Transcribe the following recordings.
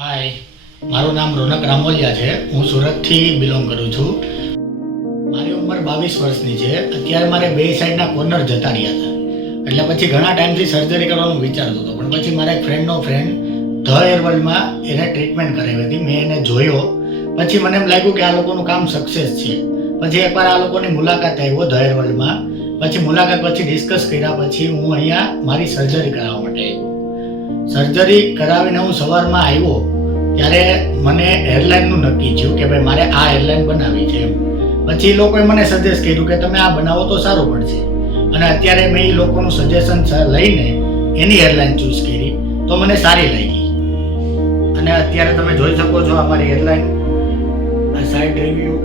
હાય, મારું નામ રોનક રામોલિયા છે. હું સુરતથી બિલોંગ કરું છું. મારી ઉંમર 22 વર્ષની છે. અત્યારે મારે બે સાઈડના કોર્નર જતા રહ્યા હતા, એટલે પછી ઘણા ટાઈમથી સર્જરી કરવાનું વિચારતો હતો. પણ પછી મારા એક ફ્રેન્ડનો ફ્રેન્ડ ધ એરવર્લ્ડમાં એને ટ્રીટમેન્ટ કરાવી હતી. મેં એને જોયો, પછી મને એમ લાગ્યું કે આ લોકોનું કામ સક્સેસ છે. પછી એકવાર આ લોકોની મુલાકાત આવ્યો ધ એરવર્લ્ડમાં. પછી મુલાકાત પછી ડિસ્કસ કર્યા પછી હું અહીંયા મારી સર્જરી કરાવવા માટે આવ્યો. સર્જરી કરાવીને હું સવારમાં આવ્યો ત્યારે મને એરલાઇનનું નક્કી થયું કે ભાઈ મારે આ એરલાઇન બનાવવી છે. પછી લોકોએ મને સજેસ્ટ કર્યું કે તમે આ બનાવો તો સારું પડશે, અને અત્યારે મેં એ લોકોનું સજેશન લઈને એની એરલાઇન ચૂઝ કરી તો મને સારી લાગી. અને અત્યારે તમે જોઈ શકો છો અમારી એરલાઇન સાઇડ રિવ્યુ.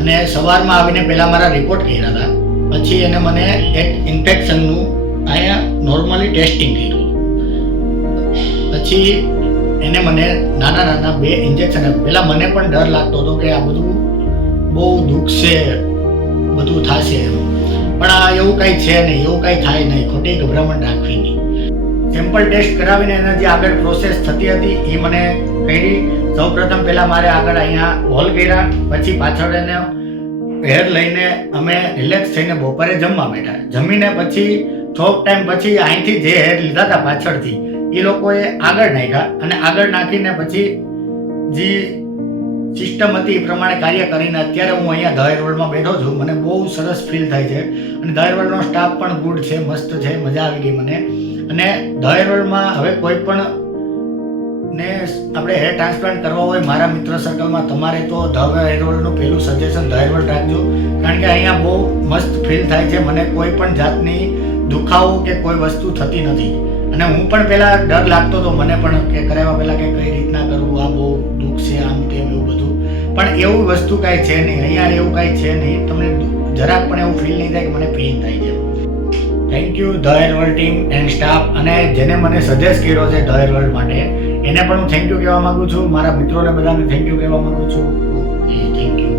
અને સવારમાં આવીને પહેલાં મારા રિપોર્ટ કર્યા હતા, પછી એને મને એક ઇન્ફેક્શનનું અહીંયા નોર્મલી ટેસ્ટિંગ કર્યું. પછી એને મને નાના 2 ઇન્જેક્શન. પહેલાં મને પણ ડર લાગતો હતો કે આ બધું બહુ દુખશે, બધું થશે એમ. પણ આ એવું કાંઈ છે નહીં, એવું કાંઈ થાય નહીં, ખોટી ગભરામણ રાખવી નહીં. સેમ્પલ ટેસ્ટ કરાવીને એના જે આગળ પ્રોસેસ થતી હતી એ મને કરી. સૌપ્રથમ પહેલાં મારે આગળ અહીંયા હોલ કર્યા, પછી પાછળ એને હેર લઈને અમે રિલેક્સ થઈને બપોરે જમવા બેઠા. જમીને પછી થોડોક ટાઈમ પછી અહીંથી જે હેર લીધા હતા પાછળથી એ લોકોએ આગળ નાખ્યા, અને આગળ નાખીને પછી જે સિસ્ટમ હતી એ પ્રમાણે કાર્ય કરીને અત્યારે હું અહીંયા ધ એરવર્લ્ડમાં બેઠો છું. મને બહુ સરસ ફીલ થાય છે, અને ધ એરવર્લ્ડનો સ્ટાફ પણ ગુડ છે, મસ્ત છે, મજા આવી ગઈ મને. અને ધ એરવર્લ્ડમાં હવે કોઈ પણ ને આપણે હેર ટ્રાન્સપ્લાન્ટ કરવા હોય મારા મિત્ર સર્કલમાં, તમારે તો ધ એરવર્લ્ડનું પહેલું સજેશન ધ એરવર્લ્ડ રાખજો, કારણ કે અહીંયા બહુ મસ્ત ફીલ થાય છે. મને કોઈ પણ જાતની દુખાવો કે કોઈ વસ્તુ થતી નથી. અને હું પણ પહેલાં ડર લાગતો હતો મને પણ કે કરાવ્યા પહેલાં કે કઈ રીતના કરવું, આ બહુ દુઃખ છે, આમ તેમ એવું બધું. પણ એવું વસ્તુ કાંઈ છે નહીં, અહીંયા એવું કાંઈ છે નહીં. તમને જરાક પણ એવું ફીલ નહીં થાય કે મને પેઇન થાય છે. Thank you the Airworld team and staff, અને જેને મને સજેસ્ટ કર્યો છે ધ એરવર્લ્ડ માટે એને પણ હું થેન્ક યુ કહેવા માગું છું. મારા મિત્રોને બધાને થેન્ક યુ કહેવા માગું છું. Okay, thank you.